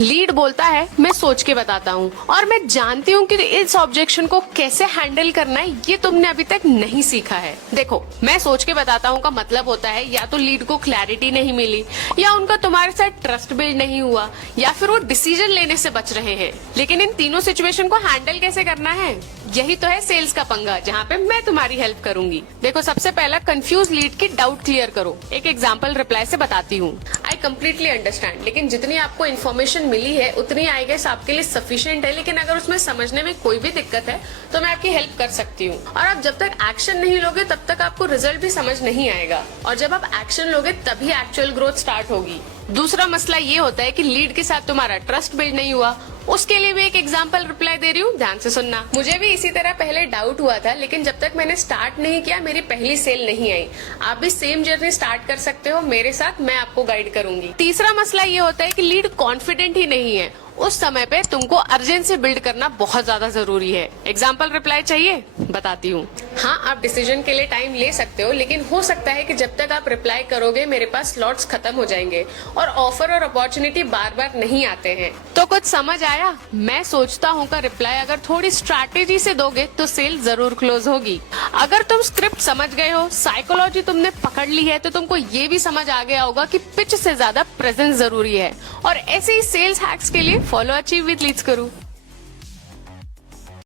Lead बोलता है मैं सोच के बताता हूँ और मैं जानती हूँ कि इस ऑब्जेक्शन को कैसे हैंडल करना है ये तुमने अभी तक नहीं सीखा है। देखो, मैं सोच के बताता हूँ का मतलब होता है या तो लीड को क्लैरिटी नहीं मिली, या उनका तुम्हारे साथ ट्रस्ट बिल्ड नहीं हुआ, या फिर वो डिसीजन लेने से बच रहे हैं। लेकिन इन तीनों सिचुएशन को हैंडल कैसे करना है, यही तो है सेल्स का पंगा, जहाँ पे मैं तुम्हारी हेल्प करूंगी। देखो, सबसे पहला कंफ्यूज लीड की डाउट क्लियर करो। एक एग्जांपल रिप्लाई से बताती हूँ। आई कम्प्लीटली अंडरस्टैंड, लेकिन जितनी आपको इन्फॉर्मेशन मिली है उतनी आई गेस आपके लिए सफिशिएंट है, लेकिन अगर उसमें समझने में कोई भी दिक्कत है तो मैं आपकी हेल्प कर सकती हूँ। और आप जब तक एक्शन नहीं लोगे तब तक आपको रिजल्ट भी समझ नहीं आएगा, और जब आप एक्शन लोगे तभी एक्चुअल ग्रोथ स्टार्ट होगी। दूसरा मसला ये होता है कि लीड के साथ तुम्हारा ट्रस्ट बिल्ड नहीं हुआ। उसके लिए भी एक एग्जांपल रिप्लाई दे रही हूँ, ध्यान से सुनना। मुझे भी इसी तरह पहले डाउट हुआ था, लेकिन जब तक मैंने स्टार्ट नहीं किया मेरी पहली सेल नहीं आई। आप भी सेम जर्नी स्टार्ट कर सकते हो मेरे साथ, मैं आपको गाइड करूंगी। तीसरा मसला ये होता है कि लीड कॉन्फिडेंट ही नहीं है। उस समय पे तुमको अर्जेंसी बिल्ड करना बहुत ज्यादा जरूरी है। एग्जाम्पल रिप्लाई चाहिए, बताती हूँ। हाँ, आप डिसीजन के लिए टाइम ले सकते हो, लेकिन हो सकता है कि जब तक आप रिप्लाई करोगे मेरे पास स्लॉट्स खत्म हो जाएंगे और ऑफर और अपॉर्चुनिटी बार बार नहीं आते हैं। तो कुछ समझ आया? मैं सोचता हूँ का रिप्लाई अगर थोड़ी स्ट्रैटेजी से दोगे तो सेल जरूर क्लोज होगी। अगर तुम स्क्रिप्ट समझ गए हो, साइकोलॉजी तुमने पकड़ ली है, तो तुमको ये भी समझ आ गया होगा कि पिच से ज्यादा प्रेजेंस जरूरी है। और ऐसे ही सेल्स हैक्स के लिए फॉलो अचीव विद लीड्स करो।